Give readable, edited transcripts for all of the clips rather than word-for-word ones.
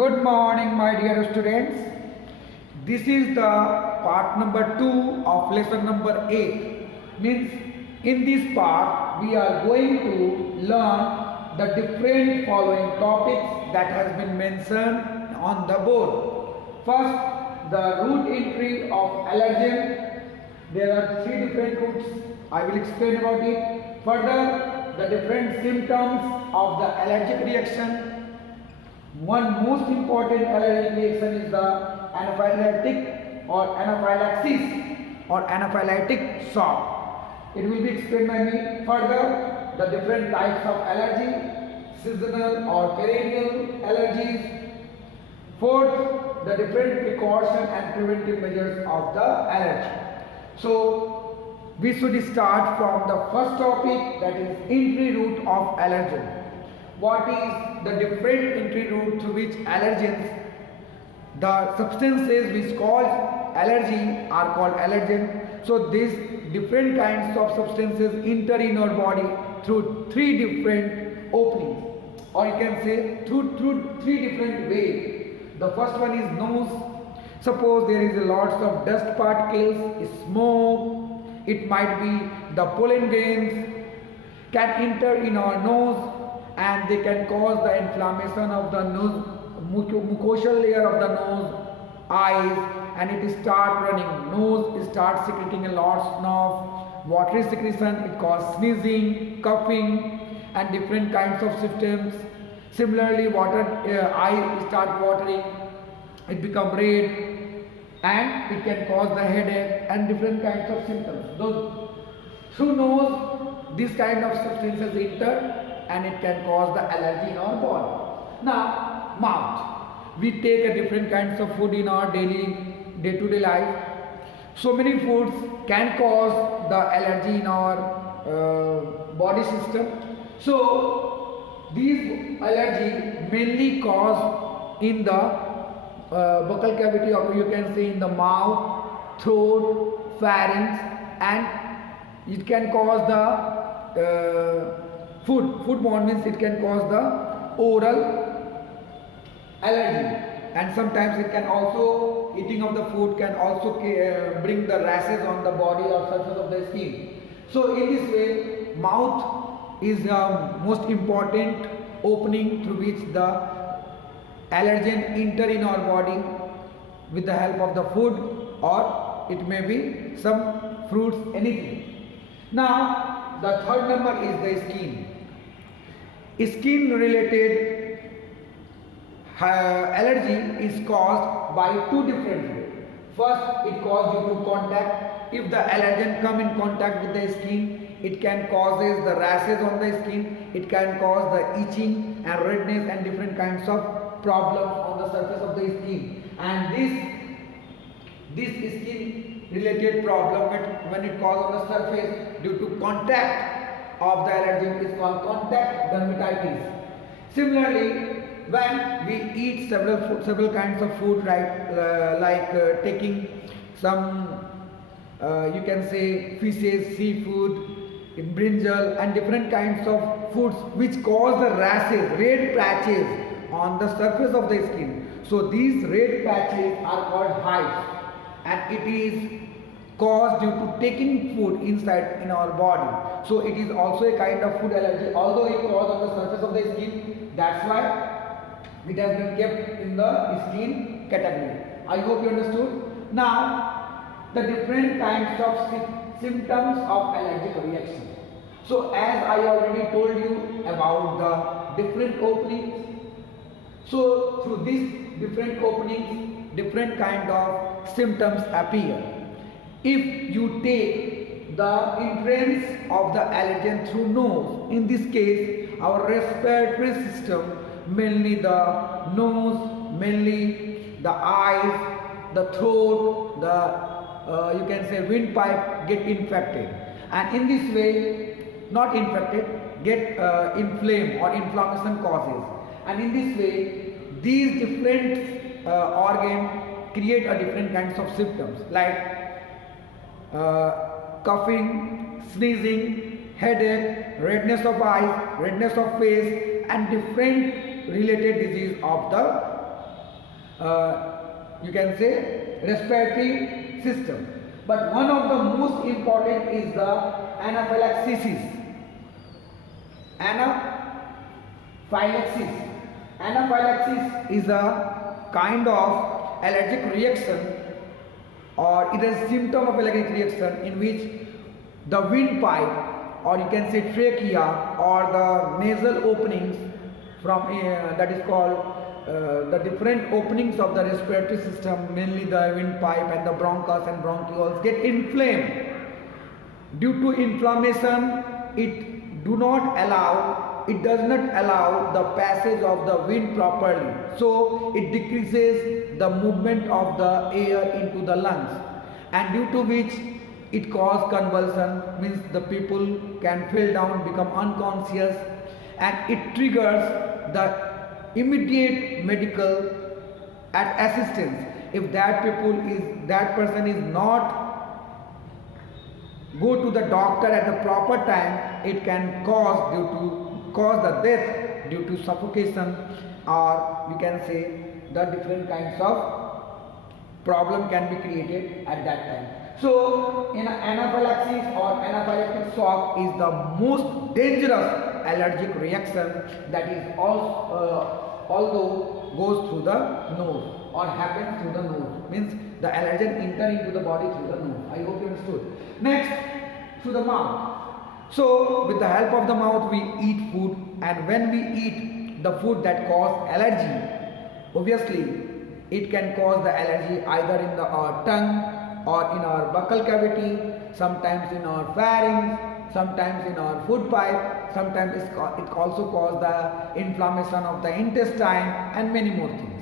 Good morning, my dear students. This is the part number 2 of lesson number 8. Means in this part we are going to learn the different following topics that has been mentioned on the board. First, the root entry of allergen. There are 3 different roots. I will explain about it. Further, the different symptoms of the allergic reaction. One most important allergic reaction is the anaphylactic or anaphylaxis or anaphylactic shock. It will be explained by me. Further, the different types of allergy, seasonal or perennial allergies. Fourth, the different precaution and preventive measures of the allergy. So, we should start from the first topic, that is entry route of allergen. What is the different entry route through which allergens, the substances which cause allergy are called allergen. So these different kinds of substances enter in our body through 3 different openings, or you can say through 3 different ways. The first one is nose. Suppose there is a lots of dust particles, smoke, it might be the pollen grains can enter in our nose, and they can cause the inflammation of the nose, mucosal layer of the nose, eyes, and it start running. Nose start secreting a lot of watery secretion. It causes sneezing, coughing, and different kinds of symptoms. Similarly, eye start watering, it become red, and it can cause the headache and different kinds of symptoms. Those through nose, these kind of substances enter, and it can cause the allergy in our body. Now, mouth. We take a different kinds of food in our day-to-day life. So many foods can cause the allergy in our body system. So, these allergy mainly cause in the buccal cavity, or you can say in the mouth, throat, pharynx, and it can cause the foodborne, means it can cause the oral allergy, and sometimes it can also, eating of the food can also bring the rashes on the body or surface of the skin. So in this way, mouth is the most important opening through which the allergen enter in our body with the help of the food, or it may be some fruits, anything. Now, the third number is the skin. Skin related allergy is caused by 2 different ways. First, it causes due to contact. If the allergen come in contact with the skin, it can causes the rashes on the skin, it can cause the itching and redness and different kinds of problems on the surface of the skin. And this skin related problem, when it causes on the surface due to contact of the allergen, is called contact dermatitis. Similarly, when we eat several kinds of food, right, like taking some you can say fishes, seafood, brinjal, and different kinds of foods which cause the rashes, red patches on the surface of the skin. So these red patches are called hives, and it is caused due to taking food inside in our body. So it is also a kind of food allergy, although it causes on the surface of the skin. That's why it has been kept in the skin category. I hope you understood. Now, the different kinds of symptoms of allergic reaction. So as I already told you about the different openings, so through these different openings, different kind of symptoms appear. If you take the entrance of the allergen through nose, in this case our respiratory system, mainly the nose, mainly the eyes, the throat, the you can say windpipe get infected, and in this way, not infected, get inflamed or inflammation causes, and in this way these different organs create a different kinds of symptoms like coughing, sneezing, headache, redness of eyes, redness of face, and different related disease of the you can say respiratory system. But one of the most important is the anaphylaxis. Anaphylaxis. Anaphylaxis is a kind of allergic reaction, or it is a symptom of allergic reaction in which the windpipe, or you can say trachea, or the nasal openings from that is called the different openings of the respiratory system, mainly the windpipe and the bronchus and bronchioles, get inflamed. Due to inflammation, it does not allow the passage of the wind properly, so it decreases the movement of the air into the lungs, and due to which it causes convulsion, means the people can fall down, become unconscious, and it triggers the immediate medical assistance. If that person is not go to the doctor at the proper time, it can cause the death due to suffocation, or you can say the different kinds of problem can be created at that time. So anaphylaxis or anaphylactic shock is the most dangerous allergic reaction that is although goes through the nose or happens through the nose, means the allergen enter into the body through the nose. I hope you understood. Next, through the mouth. So with the help of the mouth we eat food, and when we eat the food that cause allergy, obviously it can cause the allergy either in our tongue or in our buccal cavity, sometimes in our pharynx, sometimes in our food pipe, sometimes it also causes the inflammation of the intestine and many more things.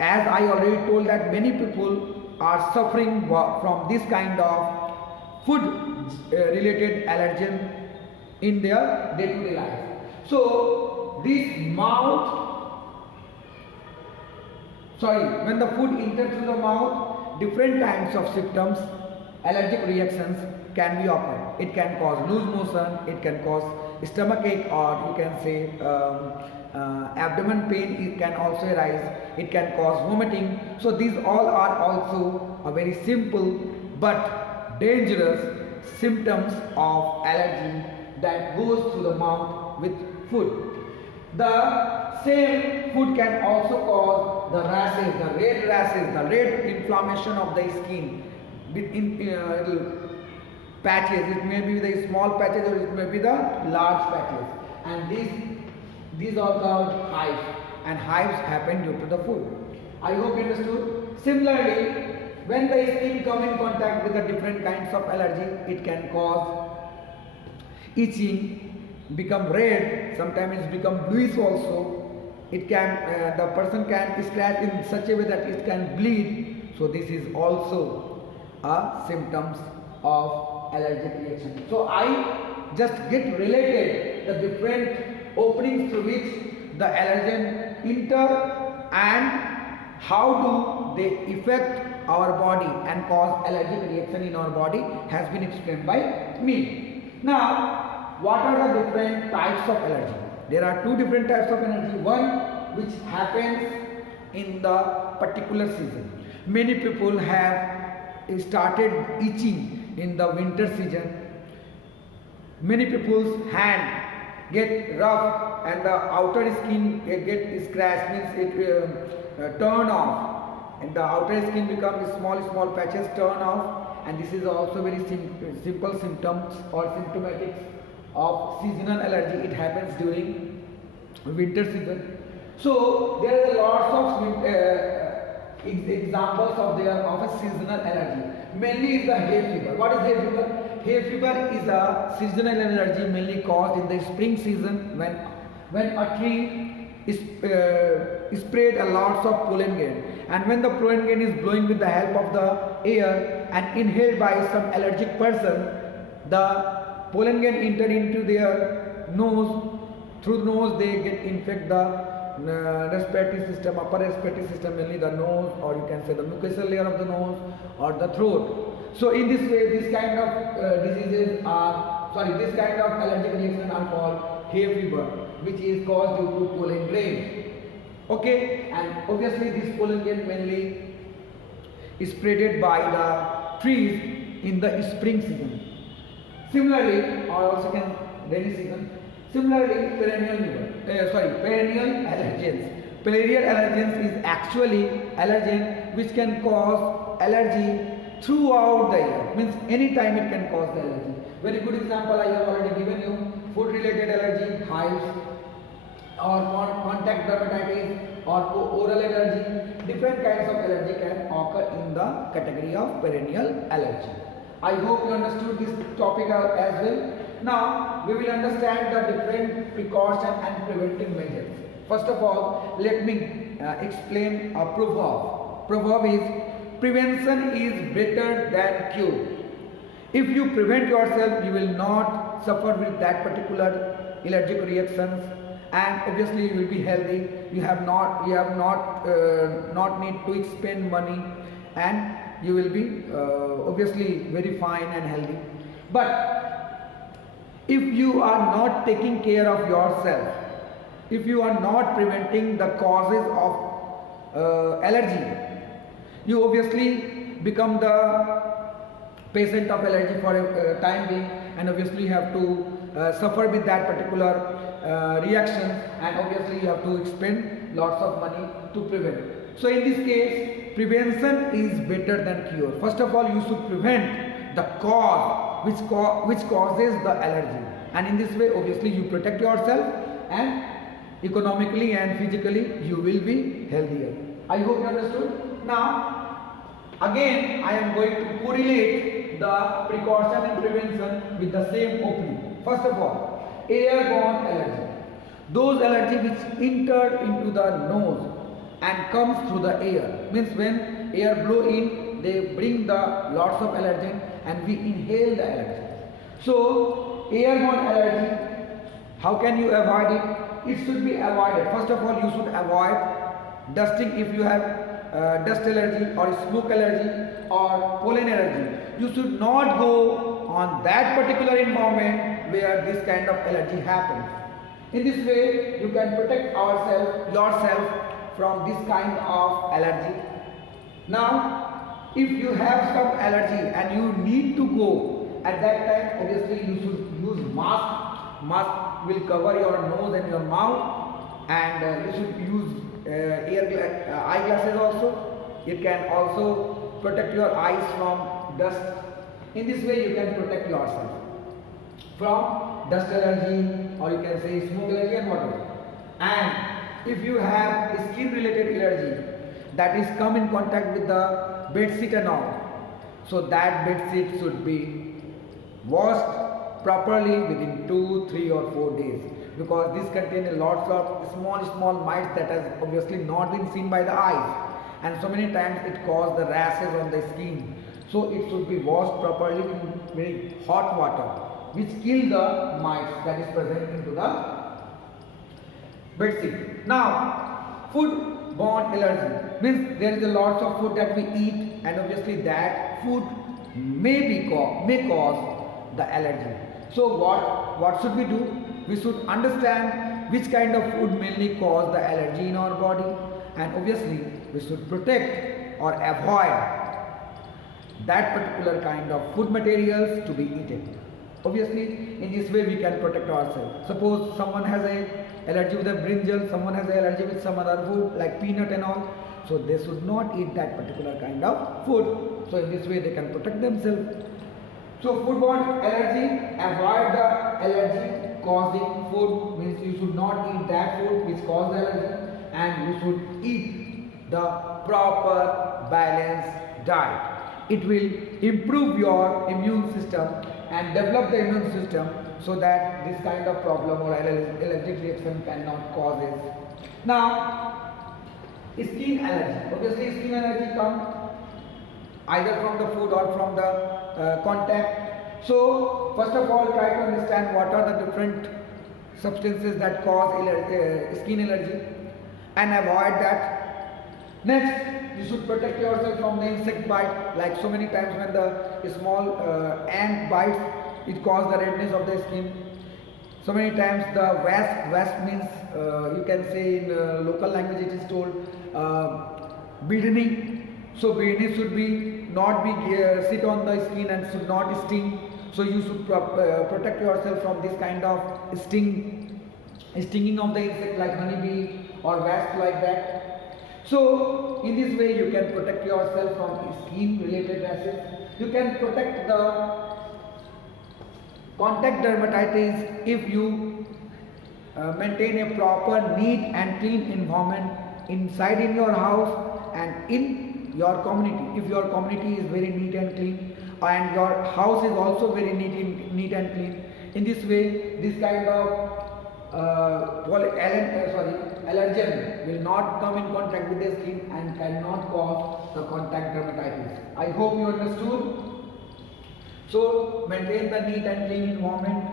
As I already told that many people are suffering from this kind of food related allergen in their day-to-day life. So this when the food enters through the mouth, different kinds of symptoms, allergic reactions can be occurred. It can cause loose motion, it can cause stomach ache, or you can say abdomen pain, it can also arise, it can cause vomiting. So these all are also a very simple but dangerous symptoms of allergy that goes through the mouth with food. The same food can also cause the rashes, the red inflammation of the skin within patches. It may be the small patches or it may be the large patches, and these are called hives, and hives happen due to the food. I hope you understood. Similarly, when the skin come in contact with the different kinds of allergy, it can cause itching, become red, sometimes it become bluish also. It can the person can scratch in such a way that it can bleed. So this is also a symptoms of allergic reaction. So I just get related the different openings through which the allergen enter and how do they affect our body and cause allergic reaction in our body has been explained by me. Now, what are the different types of allergy? There are two different types of allergy. One which happens in the particular season. Many people have started itching in the winter season. Many people's hand get rough and the outer skin get scratched, means it turn off, and the outer skin becomes small patches turn off, and this is also very simple symptoms or symptomatics of seasonal allergy. It happens during winter season. So there are lots of examples of a seasonal allergy. Mainly is the hay fever. What is hay fever? Hay fever is a seasonal allergy mainly caused in the spring season when a tree is spread a lots of pollen grain, and when the pollen grain is blowing with the help of the air and inhaled by some allergic person, the pollen grain enter into their nose. Through nose they get infect the respiratory system, upper respiratory system, mainly the nose, or you can say the mucosal layer of the nose or the throat. So in this way, this kind of this kind of allergic reaction are called hay fever, which is caused due to pollen grain. Okay, and obviously this pollen get mainly spreaded by the trees in the spring season. Similarly, or also can rainy season. Similarly, perennial allergens. Perennial allergens is actually allergen which can cause allergy throughout the year. Means any time it can cause the allergy. Very good example I have already given you. Food related allergy, hives, or contact dermatitis, or oral allergy. Different kinds of allergy can occur in the category of perennial allergy. I hope you understood this topic as well. Now we will understand the different precaution and preventive measures. First of all, let me explain a proverb. Proverb is prevention is better than cure. If you prevent yourself, you will not suffer with that particular allergic reactions, and obviously you will be healthy. You have not not need to expend money, and you will be obviously very fine and healthy. But if you are not taking care of yourself, if you are not preventing the causes of allergy, you obviously become the patient of allergy for a time being, and obviously you have to suffer with that particular reaction, and obviously you have to expend lots of money to prevent. So in this case, prevention is better than cure. First of all, you should prevent the cause which causes the allergy, and in this way obviously you protect yourself, and economically and physically you will be healthier. I hope you understood. Now again I am going to correlate the precaution and prevention with the same opening. First of all, airborne allergy. Those allergy which enter into the nose and comes through the air. Means when air blow in, they bring the lots of allergen and we inhale the allergen. So airborne allergy, how can you avoid it? It should be avoided. First of all, you should avoid dusting if you have dust allergy or smoke allergy or pollen allergy. You should not go on that particular environment where this kind of allergy happens. In this way, you can protect yourself from this kind of allergy. Now, if you have some allergy and you need to go at that time, obviously you should use mask. Mask will cover your nose and your mouth, and you should use eyeglasses also. It can also protect your eyes from dust. In this way you can protect yourself from dust allergy, or you can say smoke allergy and whatever. And if you have skin related allergy that is come in contact with the bed sheet and all, so that bed sheet should be washed properly within 2, 3 or 4 days, because this contains lots of small mites that has obviously not been seen by the eyes, and so many times it causes the rashes on the skin. So it should be washed properly in very hot water, which kill the mites that is present into the bedsheet. Now, food-borne allergy means there is a lots of food that we eat, and obviously that food may cause the allergy. So what should we do? We should understand which kind of food mainly cause the allergy in our body, and obviously we should protect or avoid that particular kind of food materials to be eaten. Obviously in this way we can protect ourselves. Suppose someone has a allergy with a brinjal, someone has a allergy with some other food like peanut and all, so they should not eat that particular kind of food. So in this way they can protect themselves. So foodborne allergy, avoid the allergy causing food, means you should not eat that food which causes the allergy, and you should eat the proper balanced diet. It will improve your immune system and develop the immune system so that this kind of problem or allergic reaction cannot cause it. Now, skin allergy. Obviously skin allergy comes either from the food or from the contact. So first of all, try to understand what are the different substances that cause skin allergy and avoid that. Next, you should protect yourself from the insect bite. Like so many times when the small ant bites, it causes the redness of the skin. So many times the wasp means you can say in local language it is told beadening. So beadening should be not be sit on the skin and should not sting. So you should protect yourself from this kind of stinging of the insect like honeybee or wasp like that. So in this way you can protect yourself from skin related rashes. You can protect the contact dermatitis if you maintain a proper neat and clean environment inside in your house and in your community. If your community is very neat and clean and your house is also very neat and clean, in this way this kind of allergen will not come in contact with the skin and cannot cause the contact dermatitis. I hope you understood. So maintain the neat and clean environment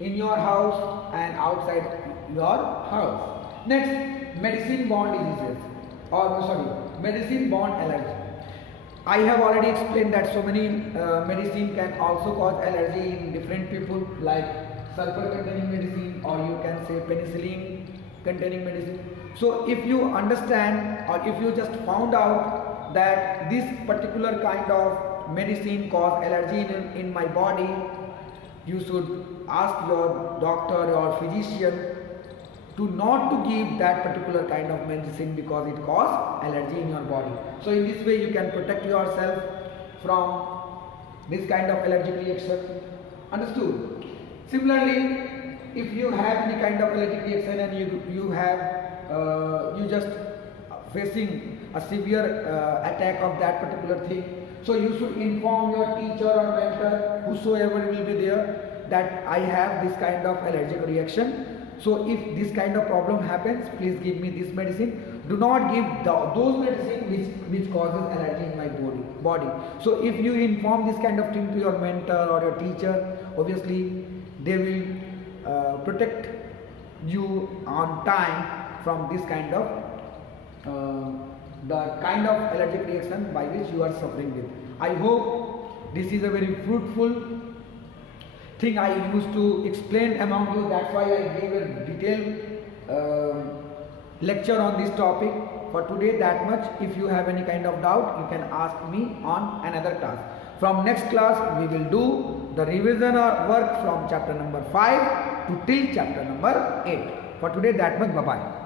in your house and outside your house. Next, medicine-borne diseases medicine-borne allergy. I have already explained that so many medicine can also cause allergy in different people, like sulfur containing medicine, or you can say penicillin containing medicine. So if you understand, or if you just found out that this particular kind of medicine cause allergy in my body, you should ask your doctor or physician to not to give that particular kind of medicine because it causes allergy in your body. So in this way you can protect yourself from this kind of allergic reaction. Understood? Similarly, if you have any kind of allergic reaction and you just facing a severe attack of that particular thing, so you should inform your teacher or mentor, whosoever will be there, that I have this kind of allergic reaction. So if this kind of problem happens, please give me this medicine. Do not give those medicine which causes allergy in my body. So if you inform this kind of thing to your mentor or your teacher, obviously they will protect you on time from this kind of the kind of allergic reaction by which you are suffering with. I hope this is a very fruitful thing I used to explain among you. That's why I gave a detailed lecture on this topic. For today, that much. If you have any kind of doubt, you can ask me on another class. From next class, we will do the revision or work from chapter number 5 to till chapter number 8. For today, that much. Bye-bye.